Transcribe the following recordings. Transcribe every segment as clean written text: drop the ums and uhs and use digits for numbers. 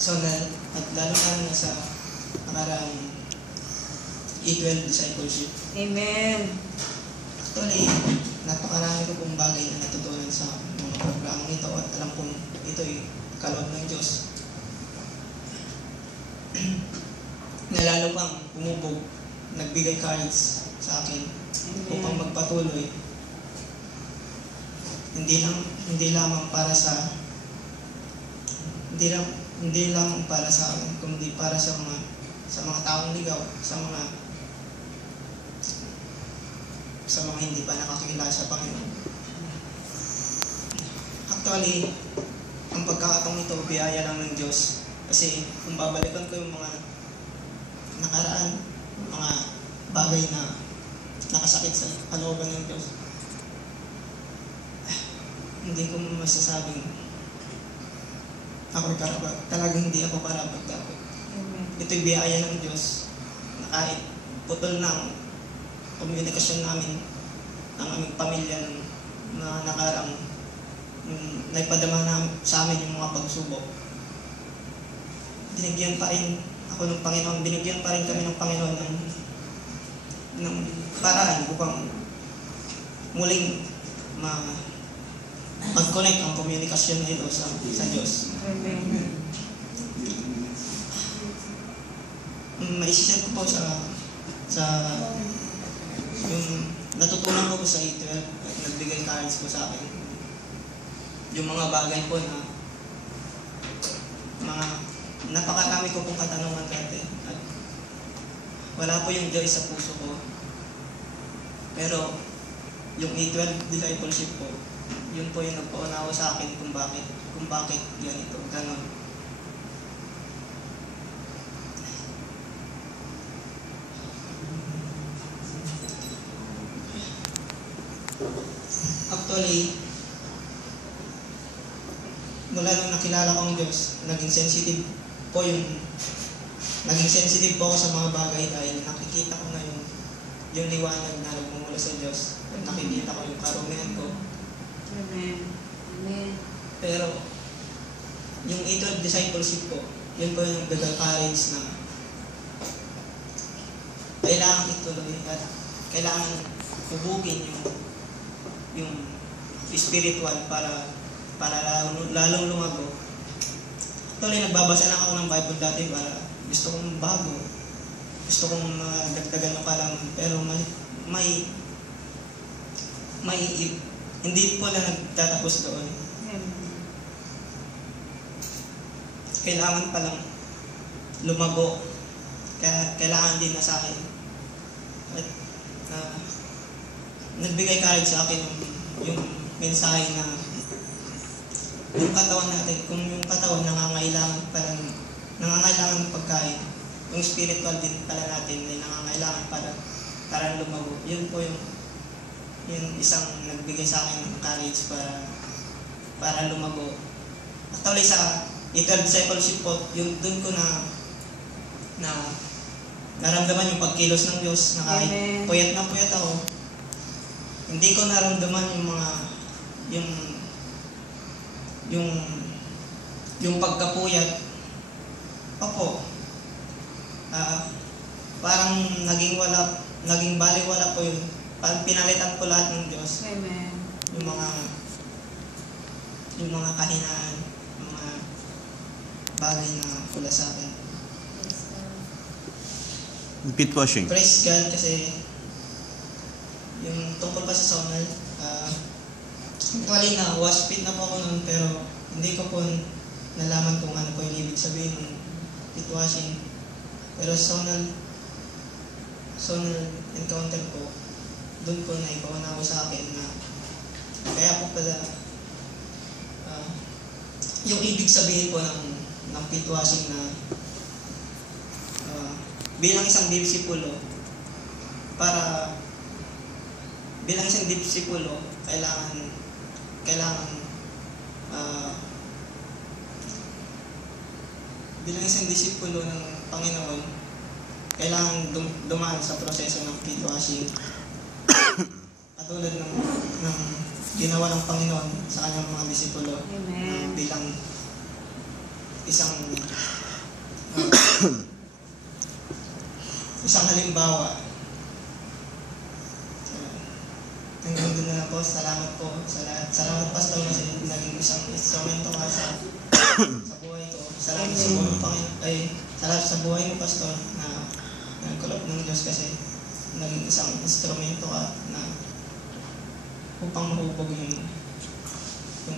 personal at lalo na sa nakaraang E12 discipleship. Amen. Actually, napakarami ko pong bagay na natutunan sa mga programang ito at alam kong ito'y kaloob ng Diyos. Nalalo pang umubog, nagbigay courage sa akin upang magpatuloy. Hindi lamang para sa akin, kundi para sa mga taong ligaw, sa mga hindi pa nakakilala sa Panginoon. Actually, ang pagkakataong ito, biyaya lang ng Diyos. Kasi kung babalikan ko yung mga nakaraan, mga bagay na nakasakit sa kalooban ng Diyos, hindi ko masasabing ako'y karapat. Talagang hindi ako karapat dapat. Ito'y biyaya ng Diyos na kahit putol ng komunikasyon namin ng aming pamilya na nakarang naipadama na sa amin yung mga pagsubok. Binigyan pa rin ako ng Panginoon, binigyan pa rin kami ng Panginoon ng paraan upang muling mag-connect ang komunikasyon na ito sa Diyos. Amen. Maisishare ko po sa yung natutunan ko sa E12 at nagbigay courage po sa akin. Yung mga bagay po na napakarami ko pong katanungan dati at wala po yung joy sa puso ko. Pero yung E12 discipleship po, yun po yung nagpaunawa sa akin kung bakit ganito, ganon. Actually, mula nung nakilala ko ang Diyos, naging sensitive po ako sa mga bagay dahil nakikita ko na yung liwanag na nagmumula sa Diyos at nakikita ko yung karumihan ko. Amen. Amen. Pero yung E12 discipleship po, yun po yung nagbigay courage na kailangan ituloy at kailangan hubugin yung spiritual para lalong lumago. Actually, nagbabasa lang ako ng Bible dati para gusto kong bago. Gusto kong madagdagan ng kaalaman. Pero hindi po na nagtatapos doon. Kailangan palang lumago. Kaya kailangan din na sa akin. At nagbigay courage sa akin yung mensahe na yung katawan natin, kung yung katawan nangangailangan ng pagkain, yung spiritual din pala natin ay nangangailangan para lumago. Yun po yung isang nagbigay sa akin ng courage para lumago. Actually sa E12 discipleship po, yung dun ko na naramdaman yung pagkilos ng Diyos na kahit puyat na puyat ako, hindi ko naramdaman yung pagkapuyat. Opo. Parang naging baliwala po yun. Parang pinalitan ko lahat ng Diyos. Amen. Yung mga kahinaan, mga bagay na pula sa akin. Pit washing. Praise God kasi yung tungkol pa sa saunal, actually na wash pit na po ako noon pero hindi ko po nalaman kung ano po yung ibig sabihin ng pit washing. Pero saunal encounter ko, doon ko na ipaunawa sa akin na kaya po pala yung ibig sabihin po ng pit washing na bilang isang disipulo, bilang isang disipulo ng Panginoon, kailangan dumaan sa proseso ng pit washing. Katulad ng ginawa ng Panginoon sa kanyang mga disipulo. Amen. Bilang isang isang halimbawa. Hanggang doon na lang po. Salamat po sa lahat. Salamat, Pastor, kasi naging isang instrumento ka sa buhay ko. Salamat sa buhay mo, salamat sa buhay mo, Pastor, na nagkulot ng Diyos kasi naging isang instrumento ka na upang mahubog yung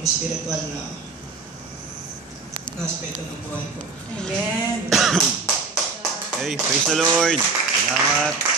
spiritual na aspeto ng buhay ko. Amen. Okay, praise the Lord. Salamat.